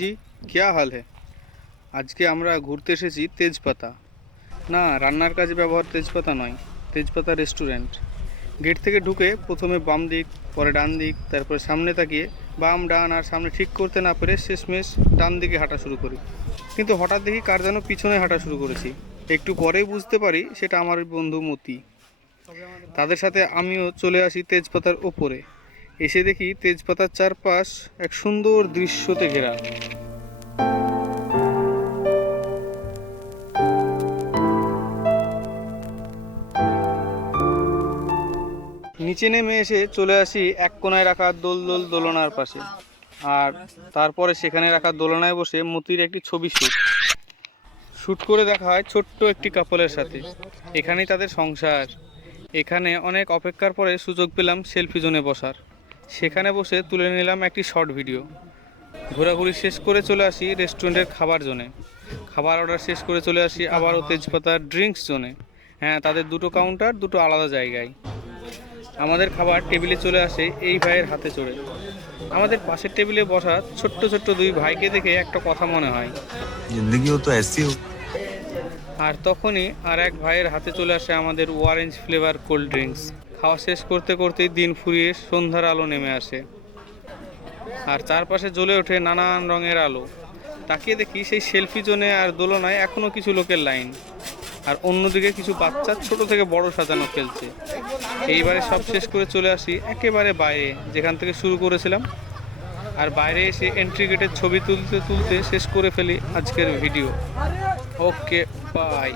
जी, क्या हाल है? আজকে আমরা ঘুরতে এসেছি তেজপাতা। না, রান্নার কাজে ব্যবহার তেজপাতা নয়, তেজপাতা রেস্টুরেন্ট। গেট থেকে ঢুকে প্রথমে বাম দিক, পরে ডান দিক, তারপরে সামনে তাকিয়ে বাম ডান আর সামনে ঠিক করতে না পেরে শেষমেশ ডান দিকে হাঁটা শুরু করি। কিন্তু হঠাৎ দেখি কার যেন পিছনে হাঁটা শুরু করেছি। একটু পরেই বুঝতে পারি সেটা আমার বন্ধু মতি। তাদের সাথে আমিও চলে আসি তেজপাতার ওপরে। এসে দেখি তেজপাতার চারপাশ এক সুন্দর দৃশ্যতে ঘেরা। নিচে নেমে এসে চলে আসি এক কোনায় রাখা দোলনার পাশে। আর তারপরে সেখানে রাখা দোলনায় বসে মতির একটি ছবি শ্যুট করে দেখা হয় ছোট্ট একটি কাপলের সাথে। এখানেই তাদের সংসার। এখানে অনেক অপেক্ষার পরে সুযোগ পেলাম সেলফি জোনে বসার। সেখানে বসে তুলে নিলাম একটি শর্ট ভিডিও। ঘোরাঘুরি শেষ করে চলে আসি রেস্টুরেন্টের খাবার জোনে। খাবার অর্ডার শেষ করে চলে আসি আবারও তেজপাতার ড্রিঙ্কস জোনে। হ্যাঁ, তাদের দুটো কাউন্টার, দুটো আলাদা জায়গায়। আমাদের খাবার টেবিলে চলে আসে এই ভাইয়ের হাতে চড়ে। আমাদের পাশের টেবিলে বসা ছোট্ট ছোট্ট দুই ভাইকে দেখে একটা কথা মনে হয়, जिंदगी हो तो ऐसी हो। আর তখনই আর এক ভাইয়ের হাতে চলে আসে আমাদের অরেঞ্জ ফ্লেভার কোল্ড ড্রিঙ্কস। খাওয়া শেষ করতে করতেই দিন ফুরিয়ে সন্ধ্যার আলো নেমে আসে, আর চারপাশে জ্বলে ওঠে নানান রঙের আলো। তাকিয়ে দেখি সেই সেলফি জোনে আর দোলনায় এখনও কিছু লোকের লাইন, আর অন্যদিকে কিছু বাচ্চা ছোট থেকে বড় সাজানো খেলছে। এইবারে সব শেষ করে চলে আসি একেবারে বাইরে, যেখান থেকে শুরু করেছিলাম। আর বাইরে এসে এন্ট্রি গেটের ছবি তুলতে তুলতে শেষ করে ফেলি আজকের ভিডিও। Okay, by.